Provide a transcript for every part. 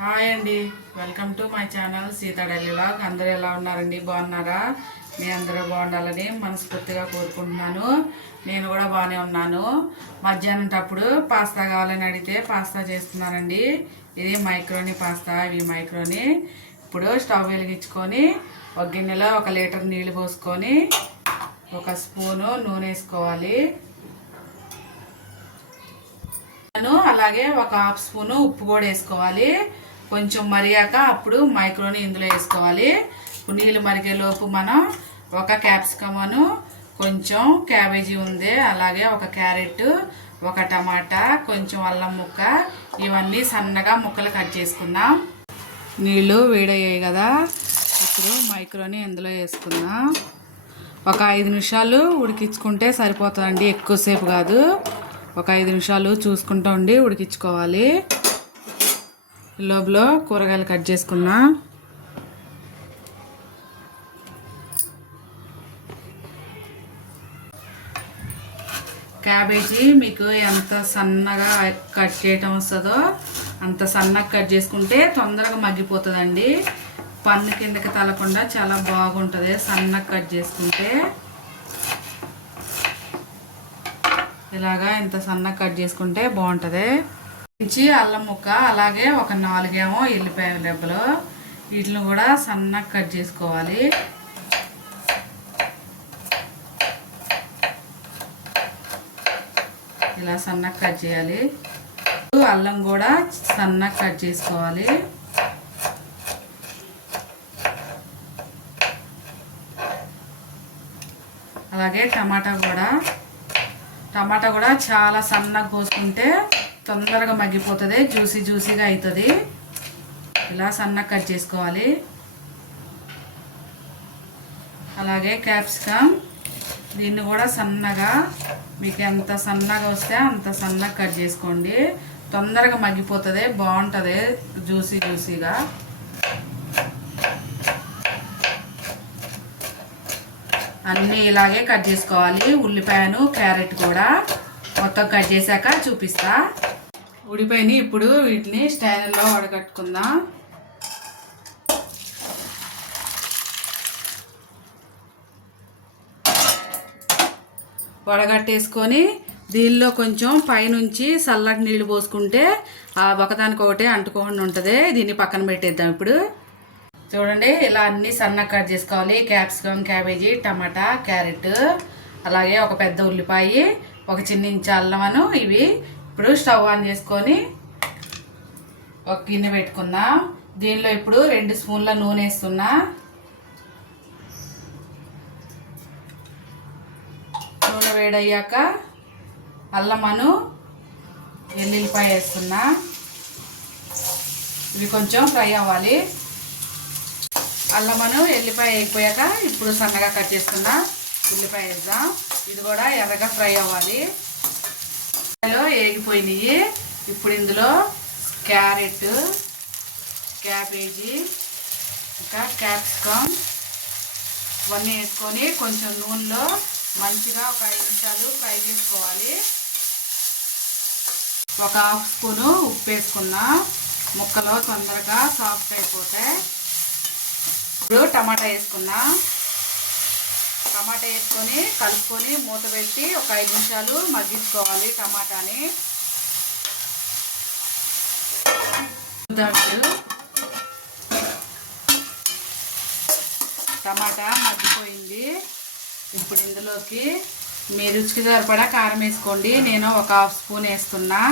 Hi అండి, welcome to my channel Sita daily vlog. అందరూ ఎలా ఉన్నారండి? బాగున్నారా? మీ అందరూ బాగుండాలని మనస్ఫూర్తిగా కోరుకుంటున్నాను. నేను కూడా బాగానే ఉన్నాను. మధ్యాహ్నం అప్పుడు పాస్తా కావాలని అడిగితే పాస్తా చేస్తున్నానండి. ఇది మైక్రోని పాస్తా, ఇవి మైక్రోని. ఇప్పుడు స్టవ్ వెలిగించుకొని ఒక గిన్నెలో 1 లీటర్ నీళ్ళు పోసుకొని 1 స్పూను నూనె వేసుకోవాలి. అలాగే 1/2 స్పూను ఉప్పు కూడా వేసుకోవాలి. కొంచెం మరిగాక అప్పుడు మైక్రోని ఇందులో వేసుకోవాలి. నీళ్ళు మరిగేలోపు మనం 1 క్యాప్సికమ్, కొంచెం క్యాబేజీ ఉంది, అలాగే 1 క్యారెట్, 1 టమాటా, కొంచెం అల్లం ముక్క, ఇవన్నీ సన్నగా ముక్కలు కట్ చేసుకుందాం. నీళ్ళు వేడయ్యాయి కదా, ఇప్పుడు మైక్రోని ఇందులో వేసుకుందాం. ఒక 5 నిమిషాలు ఉడికించుకుంటే సరిపోతుందండి, ఎక్కువసేపు కాదు. ఒక 5 నిమిషాలు చూసుకుంటూ ఉండి ఉడికించుకోవాలి. లోపల కూరగాయలు కట్ చేసుకున్నా. క్యాబేజీ మీకు ఎంత సన్నగా కట్ చేయటం వస్తుందో అంత సన్నగా కట్ చేసుకుంటే తొందరగా మగ్గిపోతుందండి. పన్ను కిందకి తలకుండా చాలా బాగుంటుంది సన్నగా కట్ చేసుకుంటే. ఇలాగా ఇంత సన్నగా కట్ చేసుకుంటే బాగుంటుంది. అల్లం ముక్క, అలాగే ఒక 4 ఎల్లిపాయ రెబ్బలు, వీటిని కూడా సన్నగా కట్ చేసుకోవాలి. ఇలా సన్నగా కట్ చేయాలి. అల్లం కూడా సన్నగా కట్ చేసుకోవాలి. అలాగే టమాటా కూడా చాలా సన్నగా కోసుకుంటే తొందరగా మగ్గిపోతుంది, జ్యూసీగా అవుతుంది. ఇలా సన్నగా కట్ చేసుకోవాలి. అలాగే క్యాప్సికమ్, దీన్ని కూడా సన్నగా, మీకు ఎంత సన్నగా వస్తే అంత సన్నగా కట్ చేసుకోండి. తొందరగా మగ్గిపోతుంది, బాగుంటుంది జ్యూసీగా. అన్నీ ఇలాగే కట్ చేసుకోవాలి. ఉల్లిపాయను, క్యారెట్ కూడా మొత్తం కట్ చేశాక చూపిస్తా. ఉడిపోయిన ఇప్పుడు వీటిని స్టైనర్లో వడగట్టుకుందాం. వడగట్టేసుకొని దీనిలో కొంచెం పైనుంచి చల్లటి నీళ్ళు పోసుకుంటే ఒకదానికొకటి అంటుకోకుండా ఉంటుంది. దీన్ని పక్కన పెట్టేద్దాం. ఇప్పుడు చూడండి, ఇలా అన్నీ సన్నగా కట్ చేసుకోవాలి. క్యాప్సికమ్, క్యాబేజీ, టమాటా, క్యారెట్, అలాగే ఒక పెద్ద ఉల్లిపాయ, ఒక చిన్న ఇంచు అల్లమను, ఇవి. ఇప్పుడు స్టవ్ ఆన్ చేసుకొని ఒక గిన్నె పెట్టుకుందాం. దీనిలో ఇప్పుడు 2 స్పూన్ల నూనె వేస్తున్నా. నూనె వేడయ్యాక అల్లమను, ఎల్లుల్లిపాయ వేస్తున్నా. ఇవి కొంచెం ఫ్రై అవ్వాలి. అల్లమను, ఎల్లిపాయ వేగిపోయాక ఇప్పుడు సన్నగా కట్ చేసుకున్నా ఉల్లిపాయ వేద్దాం. ఇది కూడా ఎర్రగా ఫ్రై అవ్వాలి. వేగిపోయినాయి. ఇప్పుడు ఇందులో క్యారెట్, క్యాబేజీ, ఇంకా క్యాప్సికమ్ ఇవన్నీ వేసుకొని కొంచెం నూనెలో మంచిగా ఒక 5 నిమిషాలు ఫ్రై చేసుకోవాలి. 1/2 స్పూను ఉప్పు వేసుకున్నా, ముక్కలు తొందరగా సాఫ్ట్ అయిపోతాయి. ఇప్పుడు టమాటా వేసుకున్నా. టమాటా వేసుకొని కలుపుకొని మూత పెట్టి ఒక 5 నిమిషాలు మగ్గించుకోవాలి టమాటాని. టమాటా మగ్గిపోయింది. ఇప్పుడు ఇందులోకి మీ రుచికి సరిపడా కారం వేసుకోండి. నేను 1/2 స్పూన్ వేస్తున్నా.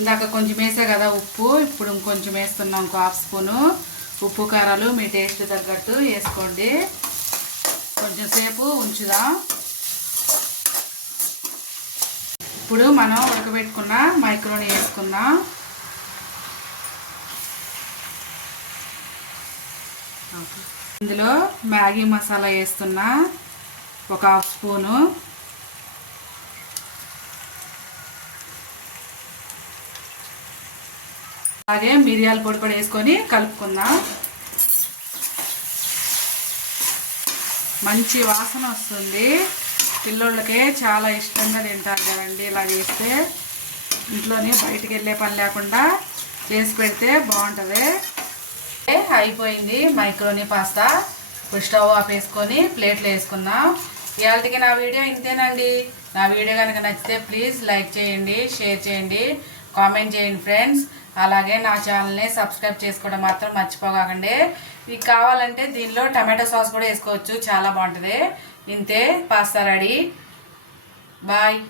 ఇందాక కొంచెం వేసా కదా ఉప్పు, ఇప్పుడు ఇంకొంచెం వేస్తున్నా, 1/2 స్పూను. ఉప్పు కారాలు మీ టేస్ట్ తగ్గట్టు వేసుకోండి. కొంచెం సేపు ఉంచుదాం. ఇప్పుడు మనం ఉడకబెట్టుకున్న మైక్రోని వేసుకుందాం. ఇందులో మ్యాగీ మసాలా వేస్తున్నా, 1/2 స్పూను. అలాగే మిరియాల పొడి కూడా వేసుకొని కలుపుకుందాం. మంచి వాసన వస్తుంది. పిల్లోళ్ళకే చాలా ఇష్టంగా తింటారు కదండి ఇలా చేస్తే. ఇంట్లోనే బయటికి వెళ్ళే పని లేకుండా చేసి పెడితే బాగుంటుంది. అయిపోయింది మైక్రోని పాస్తా. ఇప్పుడు స్టవ్ ఆపేసుకొని ప్లేట్లో వేసుకుందాం. ఇవాళకి నా వీడియో ఇంతేనండి. నా వీడియో కనుక నచ్చితే ప్లీజ్ లైక్ చేయండి, షేర్ చేయండి, కామెంట్ చేయండి ఫ్రెండ్స్. అలాగే నా ఛానల్ని సబ్స్క్రైబ్ చేసుకోవడం మాత్రం మర్చిపోకండి. మీకు కావాలంటే దీనిలో టమాటో సాస్ కూడా వేసుకోవచ్చు, చాలా బాగుంటుంది. ఇంతే, పాస్తా రెడీ. బాయ్.